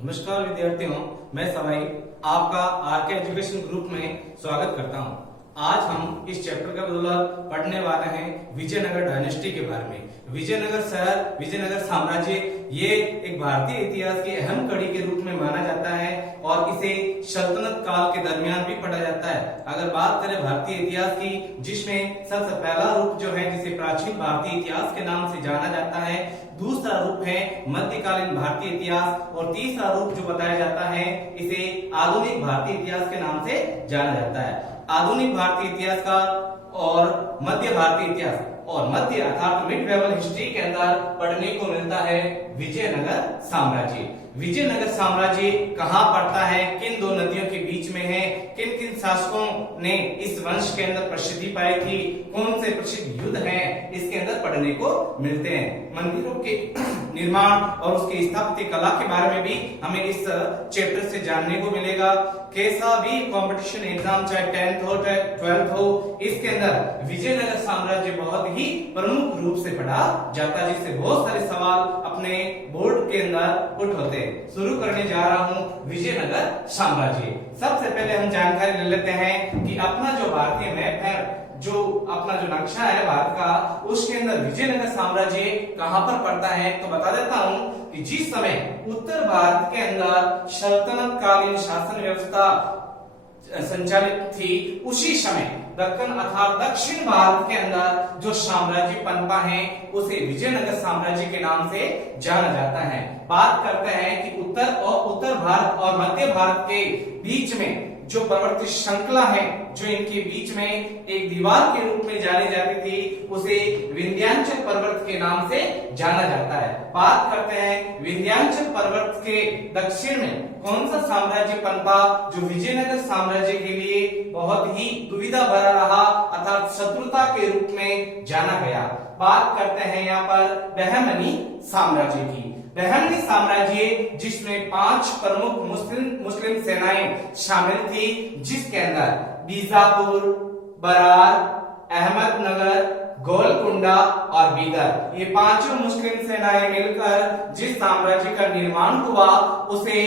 नमस्कार विद्यार्थियों, मैं सवाई आपका आरके एजुकेशन ग्रुप में स्वागत करता हूं। आज हम इस चैप्टर का बदौलत पढ़ने वाले हैं विजयनगर डायनेस्टी के बारे में। विजयनगर शहर, विजयनगर साम्राज्य ये एक भारतीय इतिहास की अहम कड़ी के रूप में माना जाता है और इसे सल्तनत काल के दरमियान भी पढ़ा जाता है। अगर बात करें भारतीय इतिहास की, जिसमें सबसे पहला रूप जो है जिसे प्राचीन भारतीय इतिहास के नाम से जाना जाता है, दूसरा रूप है मध्यकालीन भारतीय इतिहास और तीसरा रूप जो बताया जाता है इसे आधुनिक भारतीय इतिहास के नाम से जाना जाता है। आधुनिक भारतीय इतिहास का और मध्य भारतीय इतिहास और मध्य अर्थात मिड लेवल हिस्ट्री के अंदर पढ़ने को मिलता है विजयनगर साम्राज्य। विजयनगर साम्राज्य कहाँ पड़ता है, किन दो नदियों के बीच में है, किन किन शासकों ने इस वंश के अंदर प्रसिद्धि पाई थी, कौन से प्रसिद्ध युद्ध हैं, इसके अंदर पढ़ने को मिलते हैं। मंदिरों के निर्माण और उसकी स्थापत्य कला के बारे में भी हमें इस चैप्टर से जानने को मिलेगा। कैसा भी कंपटीशन एग्जाम चाहे 10th हो चाहे 12th हो, इसके अंदर विजयनगर साम्राज्य बहुत ही प्रमुख रूप से पढ़ा जाता है, जिससे बहुत सारे सवाल अपने बोर्ड के अंदर उठ होते हैं। शुरू करने जा रहा हूं विजयनगर साम्राज्य। सबसे पहले हम जानकारी ले लेते हैं कि अपना जो भारतीय मैप है, जो अपना जो नक्शा है भारत का, उसके अंदर विजयनगर साम्राज्य कहां पर पड़ता है। तो बता देता हूं कि जिस समय उत्तर भारत के अंदर सल्तनत कालीन शासन व्यवस्था संचालित थी, उसी समय दक्कन अर्थात दक्षिण भारत के अंदर जो साम्राज्य पनपा है उसे विजयनगर साम्राज्य के नाम से जाना जाता है। बात करते हैं कि उत्तर भारत और मध्य भारत के बीच में जो पर्वत श्रृंखला है, जो इनके बीच में एक दीवार के रूप में जानी जाती थी, उसे विंध्याचल पर्वत के नाम से जाना जाता है। बात करते हैं विंध्याचल पर्वत के दक्षिण में कौन सा साम्राज्य पनपा जो विजयनगर साम्राज्य के लिए बहुत ही दुविधा भरा रहा अर्थात शत्रुता के रूप में जाना गया। बात करते हैं यहाँ पर बहमनी साम्राज्य की। बहमनी साम्राज्य जिसमें 5 प्रमुख मुस्लिम सेनाएं शामिल थी, जिसके अंदर बीजापुर, बरार, अहमदनगर, गोलकुंडा और बीदर, ये 5 मुस्लिम सेनाएं मिलकर जिस साम्राज्य का निर्माण हुआ उसे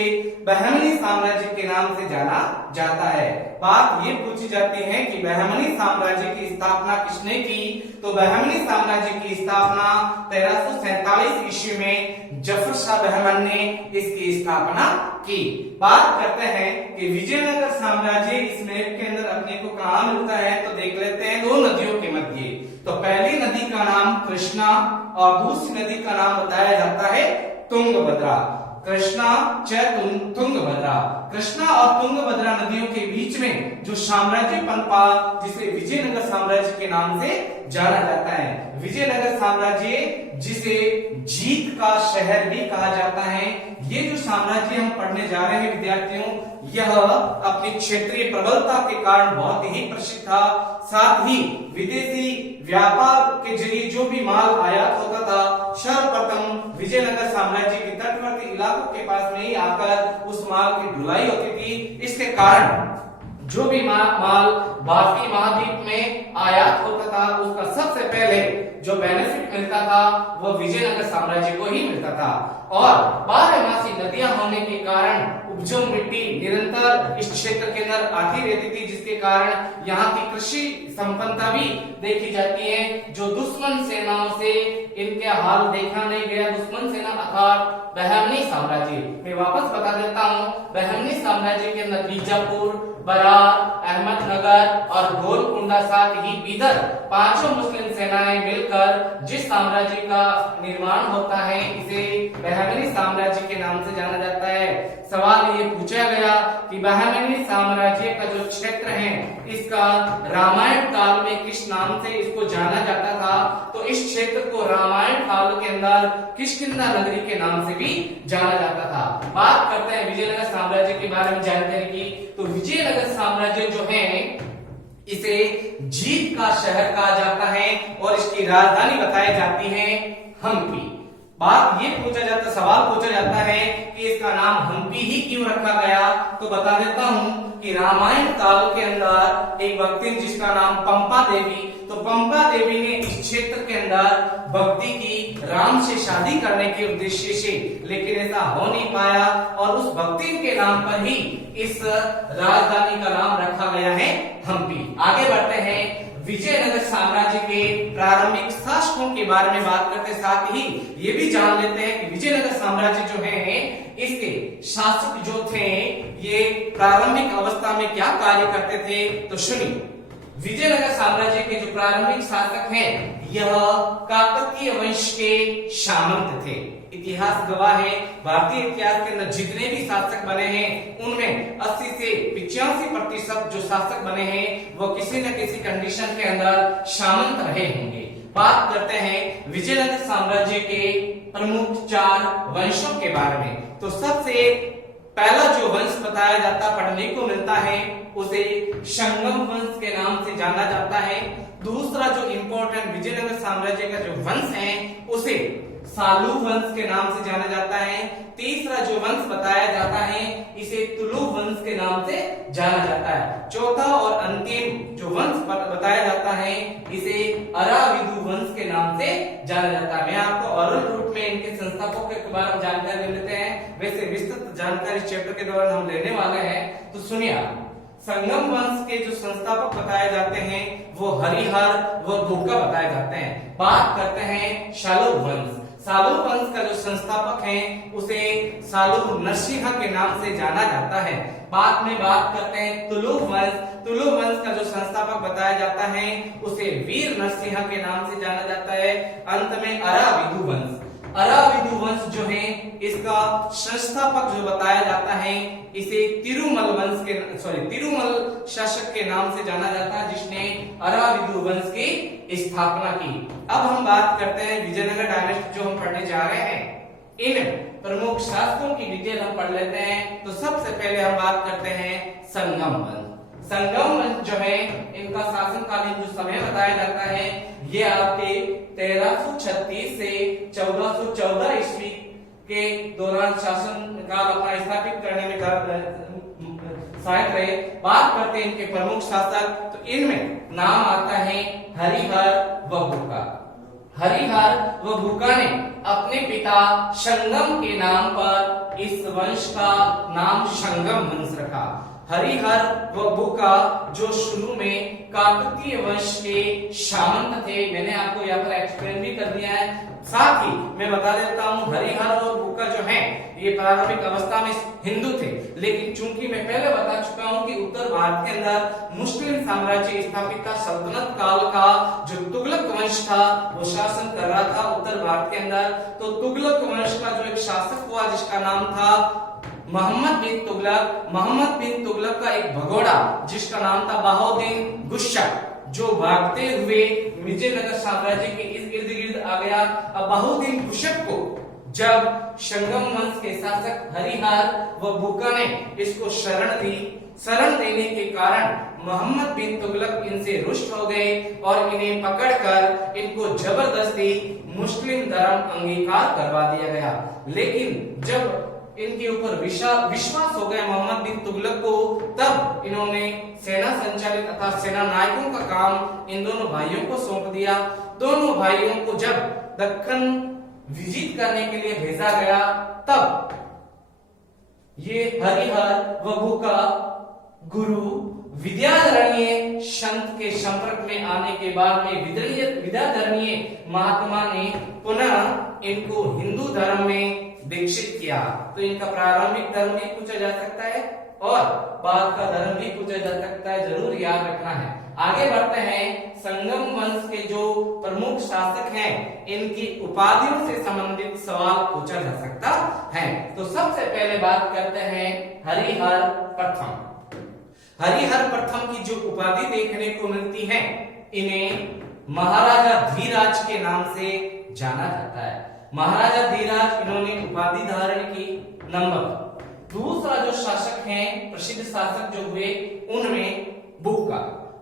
बहमनी साम्राज्य के नाम से जाना जाता है। बात ये पूछी जाती है कि बहमनी साम्राज्य की स्थापना किसने की। तो बहमनी साम्राज्य की स्थापना 1347 ईस्वी में जफर शाह बहमन ने इसकी स्थापना की। बात करते हैं कि विजयनगर साम्राज्य इस मैप के अंदर अपने को कहां मिलता है, तो देख लेते हैं 2 नदियों के मध्य। तो पहली नदी का नाम कृष्णा और दूसरी नदी का नाम बताया जाता है तुंगभद्रा। कृष्णा तुंगभद्रा। कृष्णा और तुंगभद्रा नदियों के बीच में जो साम्राज्य पनपा जिसे विजयनगर साम्राज्य के नाम से जाना जाता है। विजयनगर साम्राज्य जिसे जीत का शहर भी कहा जाता है। ये जो साम्राज्य हम पढ़ने जा रहे हैं विद्यार्थियों, यह अपनी क्षेत्रीय प्रबलता के कारण बहुत ही प्रसिद्ध था। साथ ही विदेशी व्यापार के जरिए जो भी माल आयात होता था, सर्वप्रथम विजयनगर साम्राज्य के तटवर्ती इलाकों के पास में ही आकर उस माल की ढुलाई होती थी। इसके कारण जो भी माल भारतीय महाद्वीप में आयात होता था, उसका सबसे पहले जो बेनिफिट मिलता था वो विजयनगर साम्राज्य को ही मिलता था। और 12मासी नदियां होने के कारण उपजाऊ मिट्टी निरंतर इस क्षेत्र के अंदर आती रहती थी, जिसके कारण यहाँ की कृषि संपन्नता भी देखी जाती है। जो दुश्मन सेनाओं से इनके हाल देखा नहीं गया। दुश्मन सेना अर्थात बहमनी साम्राज्य, मैं वापस बता देता हूँ, बहमनी साम्राज्य के अंदर बीजापुर, बरार, अहमदनगर और गोलकुंडा साथ ही बीदर 5 मुस्लिम सेनाएं मिलकर जिस साम्राज्य का निर्माण होता है इसे बहमनी साम्राज्य के नाम से जाना जाता है। सवाल ये पूछा गया कि बहमनी साम्राज्य का जो क्षेत्र है इसका रामायण काल में किस नाम से इसको जाना जाता था। तो इस क्षेत्र को रामायण काल के अंदर किष्किंधा नगरी के नाम से भी जाना जाता था। बात करते हैं विजयनगर साम्राज्य के बारे में जानकारी की। तो विजयनगर साम्राज्य जो है इसे जीत का शहर कहा जाता है और इसकी राजधानी बताई जाती है हम्पी। बात ये सवाल पूछा जाता है कि इसका नाम हम्पी ही क्यों रखा गया, तो बता देता हूं कि रामायण काल के अंदर एक व्यक्ति जिसका नाम पंपा देवी, तो पंपा देवी ने इस क्षेत्र के अंदर भक्ति की राम से शादी करने के उद्देश्य से, लेकिन ऐसा हो नहीं पाया और उस भक्ति के नाम पर ही इस राजधानी का नाम रखा गया है हम्पी। आगे बढ़ते हैं, विजयनगर साम्राज्य के प्रारंभिक शासकों के बारे में बात करते साथ ही ये भी जान लेते हैं कि विजयनगर साम्राज्य जो है इसके शासक जो थे ये प्रारंभिक अवस्था में क्या कार्य करते थे, तो सुनिए। विजयनगर साम्राज्य के जो प्रारंभिक शासक हैं यह काकतीय वंश के सामंत थे। इतिहास गवाह है, भारतीय इतिहास के अंदर जितने भी शासक बने हैं उनमें 80 से 85% जो शासक बने हैं वो किसी न किसी कंडीशन के अंदर सामंत रहे होंगे। बात करते हैं विजयनगर साम्राज्य के प्रमुख 4 वंशों के बारे में। तो सबसे पहला जो वंश बताया जाता पढ़ने को मिलता है उसे संगम वंश के नाम से जाना जाता है। दूसरा जो इंपॉर्टेंट विजयनगर साम्राज्य का जो वंश है उसे सालू वंश के नाम से जाना जाता है। तीसरा जो वंश बताया जाता है इसे तुलु वंश के नाम से जाना जाता है। चौथा और अंतिम जो वंश बताया जाता है इसे अराविदु वंश के नाम से जाना जाता है। मैं आपको ओरल रूप में इनके संस्थापकों के बारे में जानकारी लेते हैं, वैसे विस्तृत जानकारी चैप्टर के दौरान हम लेने वाले हैं। तो सुनिए, संगम वंश के जो संस्थापक बताए जाते हैं वो हरिहर व भूका बताए जाते हैं। बात करते हैं शालू वंश। सालू वंश का जो संस्थापक है उसे सालू नरसिंह के नाम से जाना जाता है। बाद में बात करते हैं तुलु वंश। तुलु वंश का जो संस्थापक बताया जाता है उसे वीर नरसिंह के नाम से जाना जाता है। अंत में अराविदु वंश। अराविदु वंश जो है इसका संस्थापक जो बताया जाता है इसे तिरुमल वंश के तिरुमल शासक के नाम से जाना जाता है जिसने अराविदु वंश की स्थापना की। अब हम बात करते हैं विजयनगर डायनेस्टी जो हम पढ़ने जा रहे हैं। इन प्रमुख शासकों की डिटेल हम पढ़ लेते हैं। तो सबसे पहले हम बात करते हैं संगम वंश। संगम वंश जो है इनका शासनकालीन जो समय बताया जाता है ये आपके 1336 से 1414 ईस्वी के दौरान शासन काल अपना स्थापित करने में सहायक रहे। बात करते हैं इनके प्रमुख शासक, तो इनमें नाम आता है हरिहर व भूका। हरिहर व भूका ने अपने पिता संगम के नाम पर इस वंश का नाम संगम वंश रखा। हरिहर व भूका जो शुरू में काकतीय वंश के सामंत थे, मैंने आपको यहाँ पर एक्सप्लेन भी कर दिया है। साथ ही मैं बता देता हूँ हरिहर और भूका जो है ये प्रारंभिक अवस्था में हिंदू थे, लेकिन चूंकि मैं पहले बता चुका हूँ कि उत्तर भारत के अंदर मुस्लिम साम्राज्य स्थापित था। सल्तनत काल का जो तुगलक वंश था वो शासन कर रहा था उत्तर भारत के अंदर। तो तुगलक वंश का जो एक शासक हुआ जिसका नाम था मोहम्मद बिन तुगलक। मोहम्मद बिन तुगलक का एक भगोड़ा जिसका नाम था बहाउद्दीन गुस्सक जो भागते हुए विजयनगर साम्राज्य के इस इर्द गिर्द आ गया। अब बहाउद्दीन गुस्सक को जब संगम वंश के शासक हरिहर व भूका ने इसको शरण दी, शरण देने के कारण मोहम्मद बिन तुगलक इनसे रुष्ट हो गए और इन्हें पकड़कर इनको जबरदस्ती मुस्लिम धर्म अंगीकार करवा दिया गया। लेकिन जब इनके ऊपर विश्वास हो गया मोहम्मद बिन तुगलक को, तब इन्होंने सेना संचालित अर्थात सेना नायकों का काम इन दोनों भाइयों को सौंप दिया। दोनों भाइयों को जब दक्कन विजिट करने के लिए भेजा गया तब ये हरिहर व भूका गुरु विद्याधरणीय संत के संपर्क में आने के बाद में विद्याधरणीय महात्मा ने पुनः इनको हिंदू धर्म में दीक्षित किया। तो इनका प्रारंभिक धर्म भी पूछा जा सकता है और बाद का धर्म भी पूछा जा सकता है, जरूर याद रखना है। आगे बढ़ते हैं, संगम वंश के जो प्रमुख शासक हैं इनकी उपाधियों से संबंधित सवाल पूछा जा सकता है। तो सबसे पहले बात करते हैं हरिहर प्रथम। हरिहर प्रथम की जो उपाधि देखने को मिलती है इन्हें महाराजा धीराज के नाम से जाना जाता है। महाराजा धीराज इन्होंने उपाधि धारण की। नंबर दूसरा जो शासक हैं प्रसिद्ध शासक जो हुए उनमें भूका।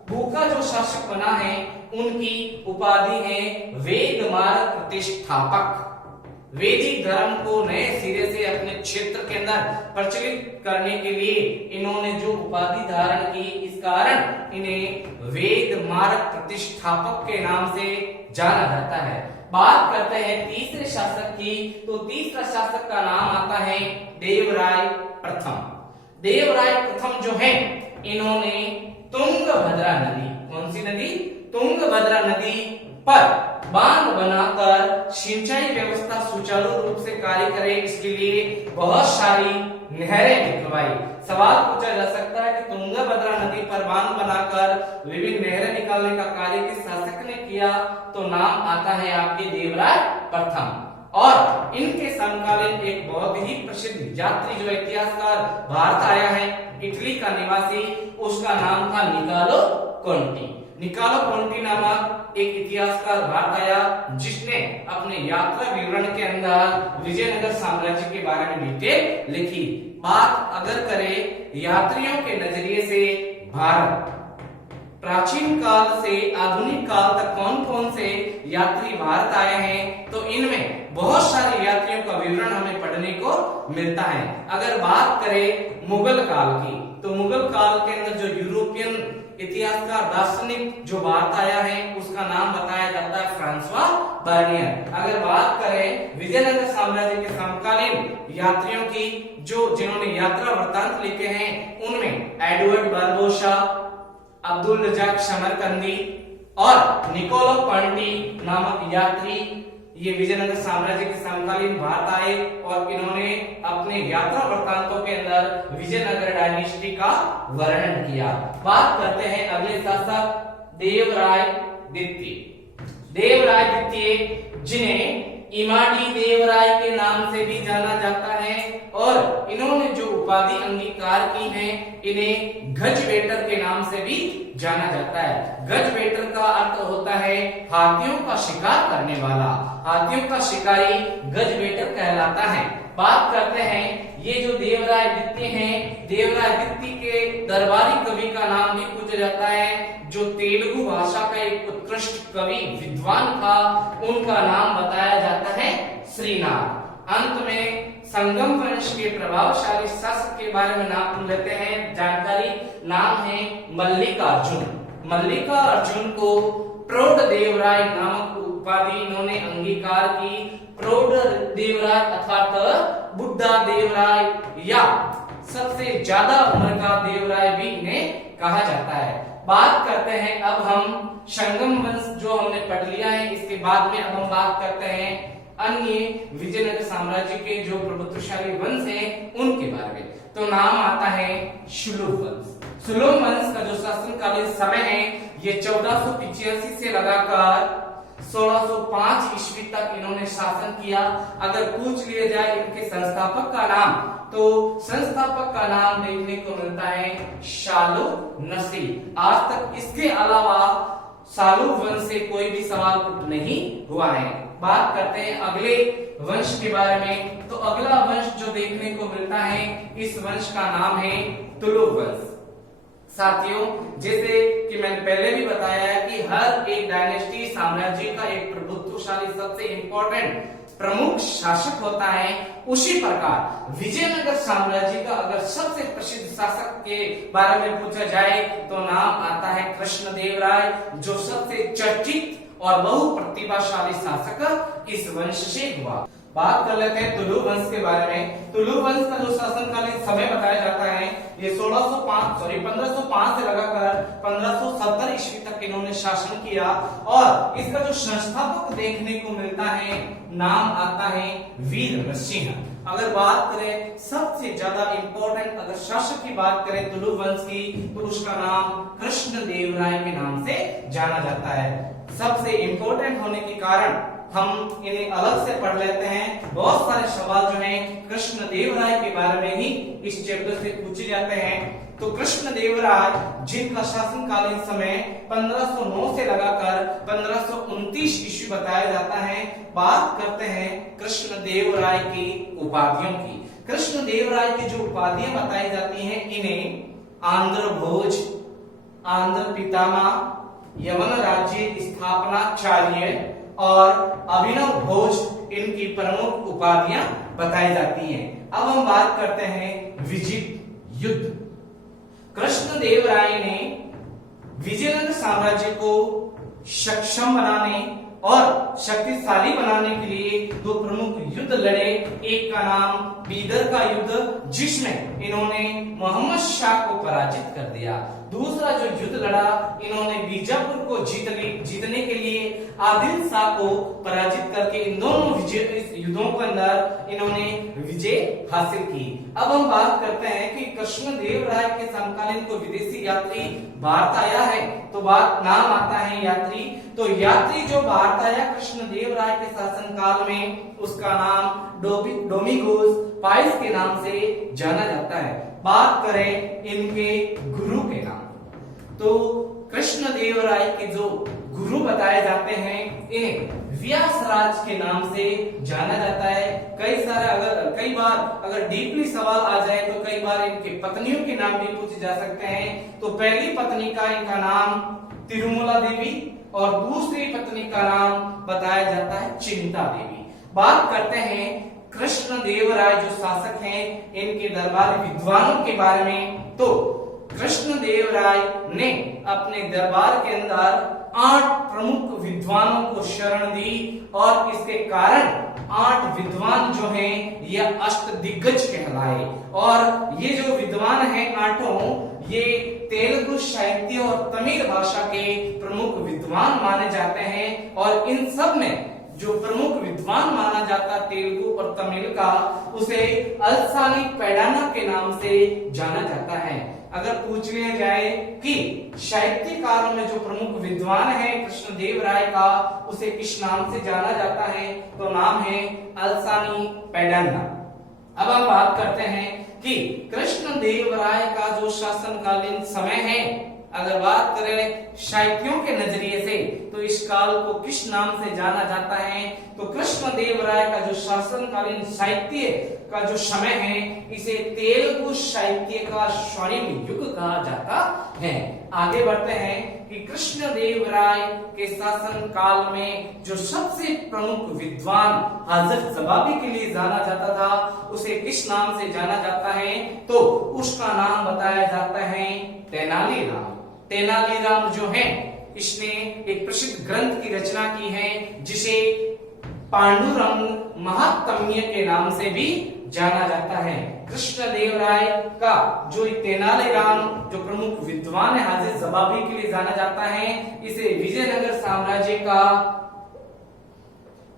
भूका जो शासक बना है उनकी उपाधि है वेद मार्ग प्रतिष्ठापक। वैदिक धर्म को नए सिरे से अपने क्षेत्र के अंदर प्रचलित करने के लिए इन्होंने जो उपाधि धारण की, इस कारण इन्हें वेद मार्ग प्रतिष्ठापक के नाम से जाना जाता है। बात करते हैं तीसरे शासक की, तो तीसरा शासक का नाम आता है देवराय प्रथम। देवराय प्रथम जो है, इन्होंने तुंगभद्रा नदी, कौन सी नदी? तुंगभद्रा नदी पर बांध बनाकर सिंचाई व्यवस्था सुचारू रूप से कार्य करे, इसके लिए बहुत सारी नहरें निकलवाई। सवाल पूछा जा सकता है कि तुंगभद्रा नदी पर बांध बनाकर विभिन्न नहरें निकालने का कार्य किस शासक ने किया? तो नाम आता है आपके देवराय प्रथम। और इनके समकालीन एक बहुत ही प्रसिद्ध यात्री जो इतिहासकार भारत आया है, इटली का निवासी, उसका नाम था निकालो कोंटी। निकालो कोंटी नामक एक इतिहासकार भारत आया, जिसने अपने यात्रा विवरण के अंदर विजयनगर साम्राज्य के बारे में डिटेल लिखी। बात अगर करें यात्रियों के नजरिए से भारत प्राचीन काल से आधुनिक काल तक कौन कौन से यात्री भारत आए हैं, तो इनमें बहुत सारे यात्रियों का विवरण हमें पढ़ने को मिलता है। अगर बात करें मुगल काल की, तो मुगल काल के अंदर जो यूरोपियन इतिहासकार दार्शनिक जो भारत आया है, उसका नाम बताया जाता है फ्रांसवा बर्नियर। अगर बात करें विजयनगर साम्राज्य के समकालीन यात्रियों की, जो जिन्होंने यात्रा वृत्तांत लिखे हैं, उनमें Edward Barbosa, Abdul Razzaq Samarkandi और निकोलो कोंटी नामक यात्री ये विजयनगर साम्राज्य के समकालीन भारत आए और इन्होंने अपने यात्रा वृत्तांतों के अंदर विजयनगर डायनेस्टी का वर्णन किया। बात करते हैं अगले शासक देवराय द्वितीय। देवराय द्वितीय, जिन्हें इमाडी देवराय के नाम से भी जाना जाता है, और इन्होंने जो उपाधि अंगीकार की है, इन्हें गजबेटर के नाम से भी जाना जाता है। गजबेटर का अर्थ होता है हाथियों का शिकार करने वाला, हाथियों का शिकारी गजबेटर कहलाता है। बात करते हैं ये जो देवराय द्वितीय हैं, देवराय द्वितीय के दरबारी कवि का नाम भी पूछा जाता है, जो तेलुगु भाषा का एक उत्कृष्ट कवि विद्वान था, उनका नाम बताया जाता है श्रीनाथ। अंत में संगम वंश के प्रभावशाली शासक के बारे में नाम लेते हैं, जानकारी। नाम है मल्लिकार्जुन। मल्लिकार्जुन को प्रौढ़ देवराय नामक उपाधि इन्होंने अंगीकार की। प्रौढ़ देवराय अर्थात बुढ़ा देवराय या सबसे ज्यादा उम्र का देवराय भी इन्हें कहा जाता है। बात करते हैं अब हम संगम वंश जो हमने पढ़ लिया है, इसके बाद में अब हम बात करते हैं अन्य विजयनगर साम्राज्य के जो प्रभुत्वशाली वंश हैं उनके बारे में। तो नाम आता है शुलुभ वंश। शुलुभ वंश का जो शासनकालीन समय है, ये 1485 से लगाकर 1605 ईस्वी तक इन्होंने शासन किया। अगर पूछ लिया जाए इनके संस्थापक का नाम, तो संस्थापक का नाम देखने को मिलता है शालुनसी। आज तक इसके अलावा शालुभ वंश से कोई भी सवाल नहीं हुआ है। बात करते हैं अगले वंश के बारे में, तो अगला वंश जो देखने को मिलता है, इस वंश का नाम है तुलुक वंश। साथियों, जैसे कि मैंने पहले भी बताया है कि हर एक डायनेस्टी साम्राज्य का एक प्रभुत्वशाली सबसे इंपॉर्टेंट प्रमुख शासक होता है, उसी प्रकार विजयनगर साम्राज्य का अगर सबसे प्रसिद्ध शासक के बारे में पूछा जाए तो नाम आता है कृष्णदेवराय, जो सबसे चर्चित और बहु प्रतिभाशाली शासक इस वंश से हुआ। बात कर लेते हैं तुलु वंश के बारे में। तुलु वंश का जो शासनकालीन समय बताया जाता है, ये 1505 से लगाकर 1570 ईस्वी तक इन्होंने शासन किया, और इसका जो संस्थापक देखने को मिलता है, नाम आता है वीर नरसिंह। अगर बात करें सबसे ज्यादा इंपॉर्टेंट अगर शासक की बात करें तुलु वंश की, तो उसका नाम कृष्णदेवराय के नाम से जाना जाता है। सबसे इंपॉर्टेंट होने के कारण हम इन्हें अलग से पढ़ लेते हैं। बहुत सारे सवाल जो हैं कृष्णदेवराय के बारे में ही इस चैप्टर से पूछे जाते हैं। तो कृष्णदेवराय, जिनका शासनकालीन समय 1509 से लगाकर 1529 ईस्वी बताया जाता है। बात करते हैं कृष्णदेवराय की उपाधियों की। कृष्णदेवराय की जो उपाधियां बताई जाती हैं, इन्हें आंध्र भोज, आंध्र पितामह, यमन राज्य स्थापनाचार्य, और अभिनव भोज इनकी प्रमुख उपाधियां बताई जाती हैं। अब हम बात करते हैं विजय युद्ध। कृष्णदेवराय ने विजयनगर साम्राज्य को सक्षम बनाने और शक्तिशाली बनाने के लिए दो प्रमुख युद्ध लड़े। एक का नाम बीदर का युद्ध, जिसमें इन्होंने मोहम्मद शाह को पराजित कर दिया। दूसरा जो युद्ध लड़ा, इन्होंने बीजापुर को जीतने के लिए आदिल शाह को पराजित करके इन दोनों युद्धों के अंदर इन्होंने विजय हासिल की। अब हम बात करते हैं कि कृष्णदेवराय के समकालीन को विदेशी यात्री भारत आया है, तो बात नाम आता है यात्री। तो यात्री जो भारत आया कृष्णदेवराय के शासनकाल में, उसका नाम डोमिगोस पाइस के नाम से जाना जाता है। बात करें इनके गुरु के नाम, तो कृष्णदेवराय के जो गुरु बताए जाते हैं, इन्हें व्यासराज के नाम से जाना जाता है। कई बार अगर डीपली सवाल आ जाए तो कई बार इनके पत्नियों के नाम भी पूछे जा सकते हैं। तो पहली पत्नी का इनका नाम तिरुमला देवी और दूसरी पत्नी का नाम बताया जाता है चिंता देवी। बात करते हैं कृष्णदेवराय जो शासक हैं, इनके दरबारी विद्वानों के बारे में। तो कृष्णदेवराय ने अपने दरबार के अंदर 8 प्रमुख विद्वानों को शरण दी और इसके कारण 8 विद्वान जो हैं ये अष्टदिग्गज कहलाए। और ये जो विद्वान हैं 8 ये तेलुगु साहित्य और तमिल भाषा के प्रमुख विद्वान माने जाते हैं। और इन सब में जो प्रमुख विद्वान माना जाता तेलुगु और तमिल का, उसे अलसानी पेडाना के नाम से जाना जाता है। अगर पूछ लिया जाए कि साहित्यकारों में जो प्रमुख विद्वान है कृष्णदेवराय का, उसे किस नाम से जाना जाता है, तो नाम है अलसानी पेडाना। अब हम बात करते हैं कि कृष्णदेवराय का जो शासनकालीन समय है, अगर बात करें साहित्यों के नजरिए से, तो इस काल को किस नाम से जाना जाता है, तो कृष्णदेवराय का जो शासनकालीन साहित्य का जो समय है, इसे तेलुगु साहित्य का स्वर्णिम युग कहा जाता है। आगे बढ़ते हैं कि कृष्णदेवराय के शासन काल में जो सबसे प्रमुख विद्वान हजरत जबाबी के लिए जाना जाता था, उसे किस नाम से जाना जाता है, तो उसका नाम बताया जाता है तेनालीराम। तेनालीराम जो है, इसने एक प्रसिद्ध ग्रंथ की रचना की है, जिसे पांडुरंग महात्म्य के नाम से भी जाना जाता है। कृष्णदेवराय का जो तेनालीराम जो प्रमुख विद्वान है हाजिर जबाबी के लिए जाना जाता है, इसे विजयनगर साम्राज्य का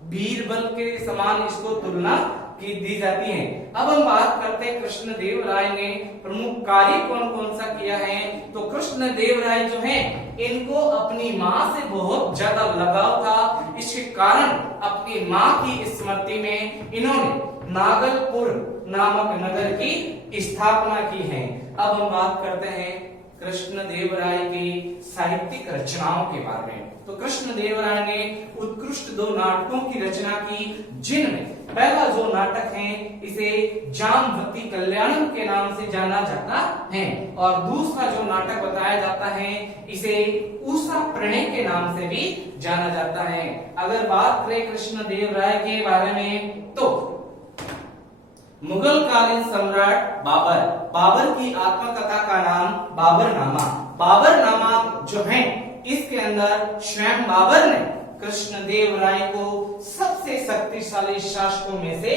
बीरबल के समान इसको तुलना की दी जाती है। अब हम बात करते हैं कृष्णदेवराय ने प्रमुख कार्य कौन कौन सा किया है, तो कृष्णदेवराय जो है, इनको अपनी माँ से बहुत ज्यादा लगाव था। इसके कारण अपनी माँ की स्मृति में इन्होंने नागलपुर नामक नगर की स्थापना की है। अब हम बात करते हैं कृष्णदेवराय की साहित्यिक रचनाओं के बारे में। तो कृष्णदेवराय ने उत्कृष्ट 2 नाटकों की रचना की, जिनमें पहला जो नाटक है, इसे जाम्बवती कल्याणम के नाम से जाना जाता है, और दूसरा जो नाटक बताया जाता है, इसे उषा प्रणय के नाम से भी जाना जाता है। अगर बात करें कृष्णदेवराय के बारे में, तो मुगल कालीन सम्राट बाबर की आत्मकथा का नाम बाबरनामा। बाबरनामा जो है, इसके अंदर स्वयं बाबर ने कृष्णदेवराय को सबसे शक्तिशाली शासकों में से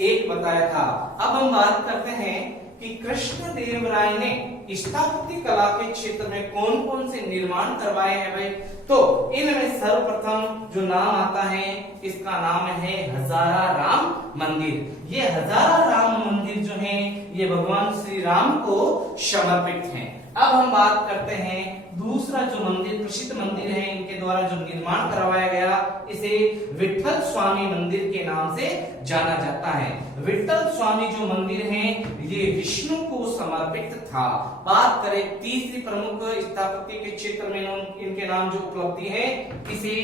एक बताया था। अब हम बात करते हैं कि कृष्णदेवराय ने स्थापत्य कला के क्षेत्र में कौन कौन से निर्माण करवाए हैं भाई, तो इनमें सर्वप्रथम जो नाम आता है, इसका नाम है हजारा राम मंदिर। ये हजारा राम मंदिर जो है, ये भगवान श्री राम को समर्पित है। अब हम बात करते हैं दूसरा जो मंदिर, प्रसिद्ध मंदिर है इनके द्वारा जो निर्माण करवाया गया, इसे विठल स्वामी मंदिर के नाम से जाना जाता है। विठल स्वामी जो मंदिर है, ये विष्णु को समर्पित था। बात करें तीसरी प्रमुख स्थापत्य के क्षेत्र में इनके नाम जो उपलब्धि है, इसे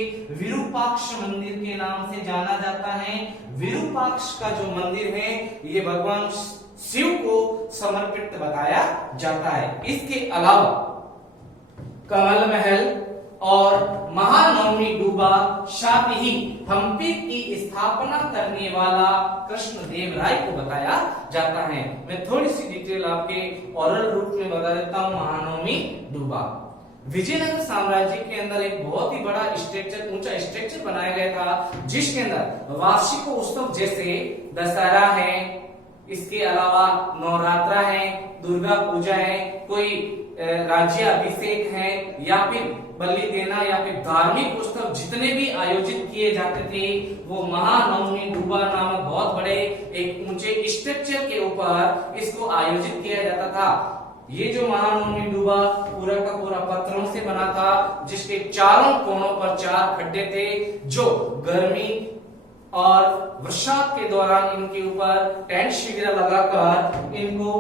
विरूपाक्ष मंदिर के नाम से जाना जाता है। विरूपाक्ष का जो मंदिर है, ये भगवान शिव को समर्पित बताया जाता है। इसके अलावा कमल महल, और महानवमी डूबा, साथ ही हम्पी की स्थापना करने वाला कृष्णदेव राय को बताया जाता है। मैं थोड़ी सी डिटेल आपके ओरल रूप में बता देता हूं। महानवमी डूबा विजयनगर साम्राज्य के अंदर एक बहुत ही बड़ा स्ट्रक्चर, ऊंचा स्ट्रक्चर बनाया गया था, जिसके अंदर वार्षिक उत्सव जैसे दशहरा है, इसके अलावा नवरात्रा है, दुर्गा पूजा है, कोई राज्य अभिषेक है, या फिर बलि देना, या फिर धार्मिक उत्सव जितने भी आयोजित किए जाते थे वो महानवमी डूबा नामक बहुत बड़े एक ऊंचे स्ट्रक्चर के ऊपर इसको आयोजित किया जाता था। ये जो महानवमी डूबा पूरा का पूरा पत्थरों से बना था, जिसके चारों कोनों पर 4 खड्डे थे, जो गर्मी और बरसात के दौरान इनके ऊपर टेंट शिविर लगाकर इनको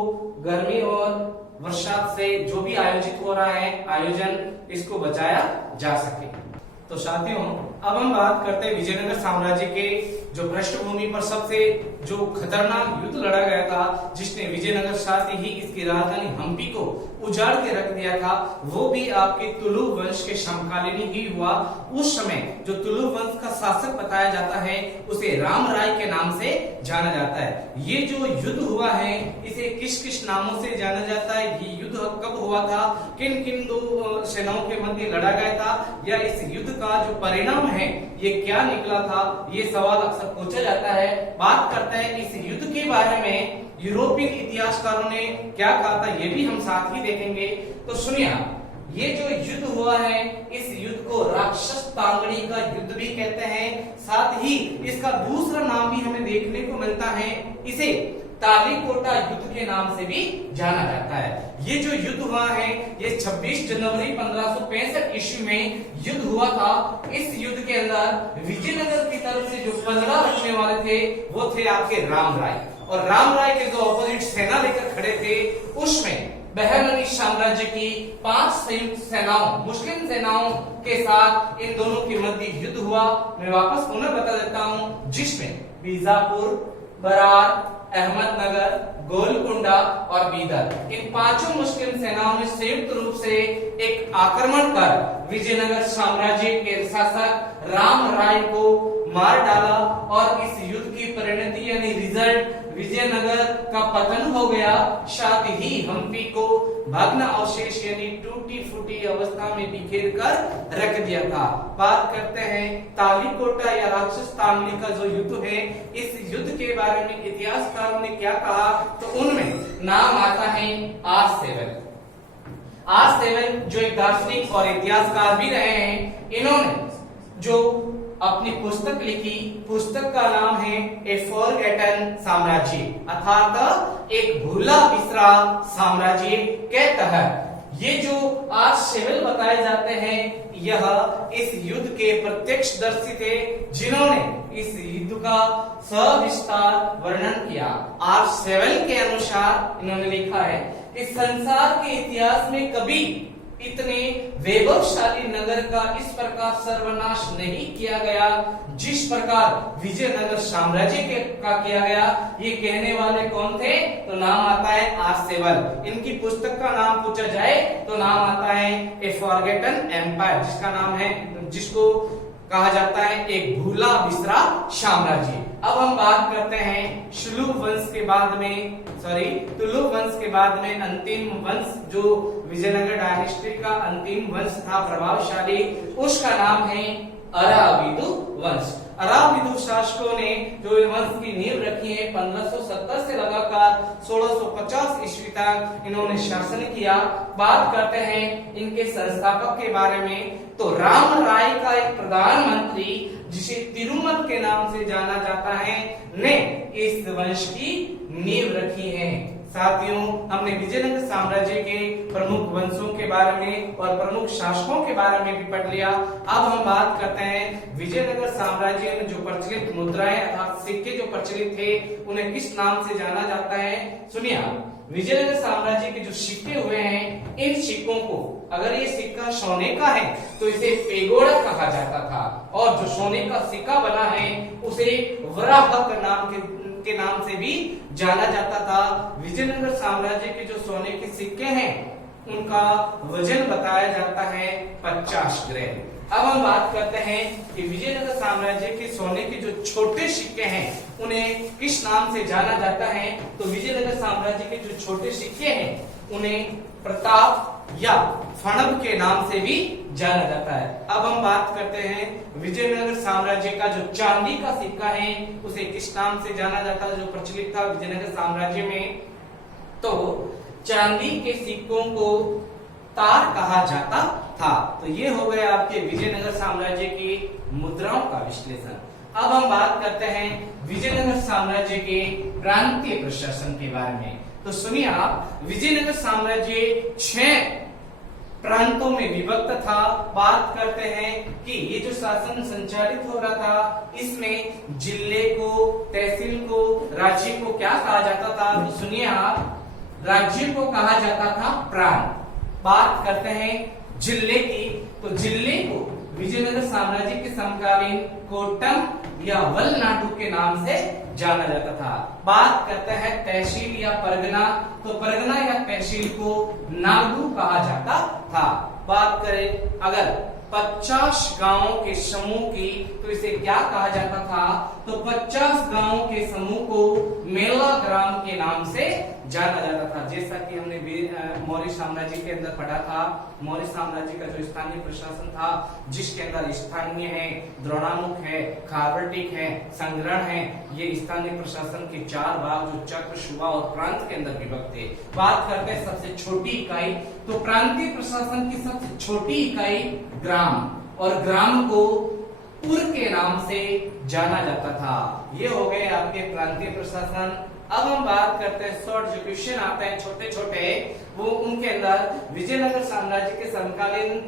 गर्मी और बरसात से जो भी आयोजित हो रहा है आयोजन, इसको बचाया जा सके। तो साथियों, अब हम बात करते हैं विजयनगर साम्राज्य के जो पृष्ठभूमि पर सबसे जो खतरनाक युद्ध लड़ा गया था, जिसने विजयनगर साथ ही इसकी राजधानी हम्पी को उजाड़ के रख दिया था, वो भी आपके तुलु वंश के समकालीन ही हुआ। उस समय जो तुलु वंश का शासक बताया जाता है उसे राम राय के नाम से जाना जाता है। ये जो युद्ध हुआ है इसे किस किस नामों से जाना जाता है, ये युद्ध कब हुआ था, किन किन दो सेनाओं के मध्य लड़ा गया था, या इस युद्ध का जो परिणाम है ये क्या निकला था, ये सवाल अक्सर पूछा जाता है। बात करते हैं इस युद्ध के बारे में यूरोपियन इतिहासकारों ने क्या कहा था, ये भी हम साथ ही देखेंगे। तो सुनिए, ये जो युद्ध हुआ है इस युद्ध को राक्षस तांगड़ी का युद्ध भी कहते हैं, साथ ही इसका दूसरा नाम भी हमें देखने को मिलता है, इसे तालीकोटा युद्ध के नाम से भी जाना जाता है। ये जो युद्ध हुआ है ये 26 जनवरी 1565 ईस्वी में युद्ध हुआ था। इस युद्ध के अंदर विजयनगर की तरफ से जो पलड़ा रखने वाले थे वो थे आपके राम राय, और राम राय के जो अपोजिट सेना लेकर खड़े थे उसमें बहमनी साम्राज्य की 5 संयुक्त सेनाओं, मुस्लिम सेनाओं के साथ इन दोनों के मध्य युद्ध हुआ। मैं वापस पुनः बता देता हूं, जिसमें बीजापुर, बरार, अहमदनगर, गोलकुंडा और बीदर, इन 5 मुस्लिम सेनाओं ने संयुक्त रूप से एक आक्रमण कर विजयनगर साम्राज्य के शासक राम राय को मार डाला, और इस युद्ध की परिणति यानी रिजल्ट विजयनगर का पतन हो गया। साथ ही हम्पी को भग्न अवशेष यानी टूटी फूटी अवस्था में बिखेर कर रख दिया था। बात करते हैं तालीकोटा या राक्षस तांगड़ी का जो युद्ध है, इस युद्ध के बारे में इतिहासकारों ने क्या कहा, तो उनमें नाम आता है R7। R7 जो एक दार्शनिक और इतिहासकार भी रहे हैं, इन्होंने जो अपनी पुस्तक लिखी, पुस्तक का नाम है ए फॉरगेटन साम्राज्य, अर्थात एक भूला बिसरा साम्राज्य के तहत ये जो R7 बताए जाते हैं, यह इस युद्ध के प्रत्यक्षदर्शी थे, जिन्होंने इस युद्ध का सविस्तार वर्णन किया। R7 के अनुसार इन्होंने लिखा है कि संसार के इतिहास में कभी इतने वैभवशाली नगर का इस प्रकार सर्वनाश नहीं किया गया जिस प्रकार विजयनगर साम्राज्य का किया गया। ये कहने वाले कौन थे, तो नाम आता है R7। इनकी पुस्तक का नाम पूछा जाए तो नाम आता है ए फॉरगेटन एम्पायर, जिसका नाम है, जिसको कहा जाता है एक भूला बिसरा साम्राज्य। अब हम बात करते हैं तुलु वंश के बाद में अंतिम वंश जो विजयनगर डायनेस्टी का अंतिम वंश था प्रभावशाली, उसका नाम है अराविदु वंश। अराविदु शासकों ने जो वंश की नींव रखी है 1570 से लगाकर 1650 ईस्वी तक इन्होंने शासन किया। बात करते हैं इनके संस्थापक के बारे में, तो राम राय का एक प्रधानमंत्री जिसे तिरुमल के नाम से जाना जाता है ने इस वंश की नींव रखी है। साथियों, हमने विजयनगर साम्राज्य के प्रमुख वंशों के बारे में और प्रमुख शासकों के बारे में भी पढ़ लिया। अब हम बात करते हैं विजयनगर साम्राज्य में जो प्रचलित मुद्राएं अर्थात सिक्के जो प्रचलित थे उन्हें किस नाम से जाना जाता है। सुनिए, विजयनगर साम्राज्य के जो सिक्के हुए हैं, इन सिक्कों को, अगर ये सिक्का सोने का है तो इसे पेगोड़ा कहा जाता था, और जो सोने का सिक्का बना है उसे वराहक के नाम से भी जाना जाता था। विजयनगर साम्राज्य के जो सोने के सिक्के हैं उनका वजन बताया जाता है 50 ग्राम। अब हम बात करते हैं कि विजयनगर साम्राज्य के सोने के जो छोटे सिक्के हैं उन्हें किस नाम से जाना जाता है। तो विजयनगर साम्राज्य के जो छोटे सिक्के हैं उन्हें प्रताप या फणव के नाम से भी जाना जाता है। अब हम बात करते हैं विजयनगर साम्राज्य का जो चांदी का सिक्का है उसे किस नाम से जाना जाता है जो प्रचलित था विजयनगर साम्राज्य में। तो चांदी के सिक्कों को तार कहा जाता था। तो ये हो गए आपके विजयनगर साम्राज्य की मुद्राओं का विश्लेषण। अब हम बात करते हैं विजयनगर साम्राज्य के प्रांतीय प्रशासन के बारे में। तो सुनिए आप, विजयनगर साम्राज्य 6 प्रांतों में विभक्त था। बात करते हैं कि ये जो शासन संचालित हो रहा था इसमें जिले को, तहसील को, राज्य को क्या कहा जाता था। तो सुनिए आप, राज्य को कहा जाता था प्रांत। बात करते हैं जिले की, तो जिले को विजयनगर साम्राज्य के समकालीन कोट्टम या वलनाडु के नाम से जाना जाता था। बात करते हैं तहसील या परगना, तो परगना या तहसील को नाडु कहा जाता था। बात करें अगर 50 गांवों के समूह की, तो इसे क्या कहा जाता था। तो 50 गांवों के समूह को मेला ग्राम के नाम से जाना जाता था। जैसा कि हमने मौर्य साम्राज्य के अंदर पढ़ा था, मौर्य साम्राज्य का जो स्थानीय प्रशासन था जिसके अंदर स्थानीय है, द्रोणामुख है, खारवर्तिक है, संग्रहण है, ये स्थानीय प्रशासन के 4 भाग जो चक्र, शुभा और प्रांत के अंदर विभक्त थे। बात करते हैं सबसे छोटी इकाई, तो प्रांतीय प्रशासन की सबसे छोटी इकाई ग्राम, और ग्राम को पुर के नाम से जाना जाता था। ये हो गए आपके प्रांतीय प्रशासन। अब हम बात करते हैं शॉर्ट जो क्वेश्चन आते हैं छोटे छोटे, वो उनके अंदर विजयनगर साम्राज्य के समकालीन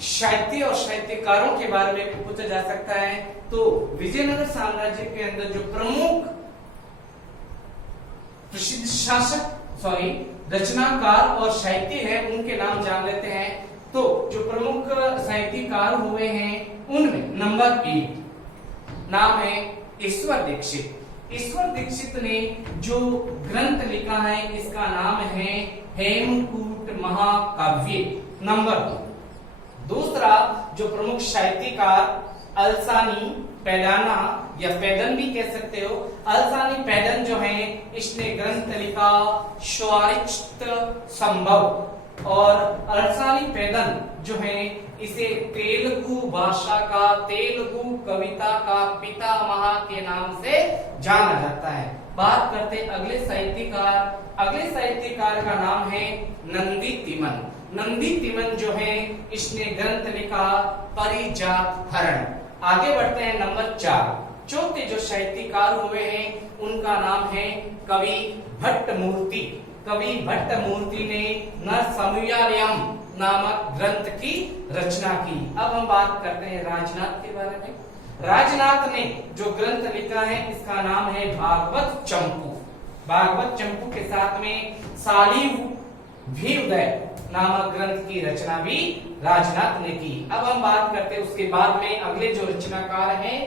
साहित्य और साहित्यकारों के बारे में पूछा जा सकता है। तो विजयनगर साम्राज्य के अंदर जो प्रमुख प्रसिद्ध रचनाकार और साहित्य है उनके नाम जान लेते हैं। तो जो प्रमुख साहित्यकार हुए हैं उनमें नंबर 1 नाम है ईश्वर दीक्षित। ईश्वर दीक्षित ने जो ग्रंथ लिखा है इसका नाम है हेमकूट महाकाव्य। नंबर 2 दूसरा जो प्रमुख साहित्यकार अलसानी पैदाना या पैदन भी कह सकते हो, अलसानी पैदन जो है इसने ग्रंथ लिखा स्वारिष्ट संभव, और अलसानी पैदन जो है इसे तेलुगु भाषा का, तेलुगु कविता का पितामह के नाम से जाना जाता है। बात करते अगले साहित्यकार का नाम है नंदी तिमन। नंदी तिमन जो है इसने ग्रंथ लिखा परिजात हरण। आगे बढ़ते हैं नंबर 4। चौथे जो साहित्यकार हुए हैं उनका नाम है कवि भट्टमूर्ति। कवि भट्टमूर्ति ने नरसंयुगम नामक ग्रंथ की रचना की। अब हम बात करते हैं राजनाथ के बारे में। राजनाथ ने जो ग्रंथ लिखा है इसका नाम है भागवत चंपू। भागवत चंपू के साथ में शालीवोदय नामक ग्रंथ की रचना भी राजनाथ ने की। अब हम बात करते हैं उसके बाद में अगले जो रचनाकार हैं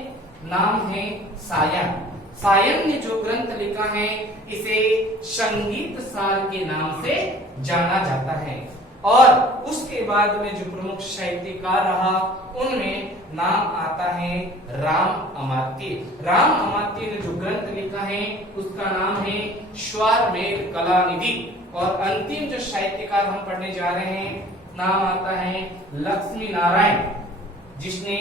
नाम है सायन। सायन ने जो ग्रंथ लिखा है इसे संगीत सार के नाम से जाना जाता है। और उसके बाद में जो प्रमुख साहित्यकार रहा उनमें नाम आता है राम अमात्य। राम अमात्य ने जो ग्रंथ लिखा है उसका नाम है स्वरमेल कलानिधि। और अंतिम जो साहित्यकार हम पढ़ने जा रहे हैं नाम आता है लक्ष्मी नारायण, जिसने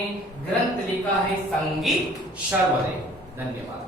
ग्रंथ लिखा है संगीत सर्वोदय। धन्यवाद।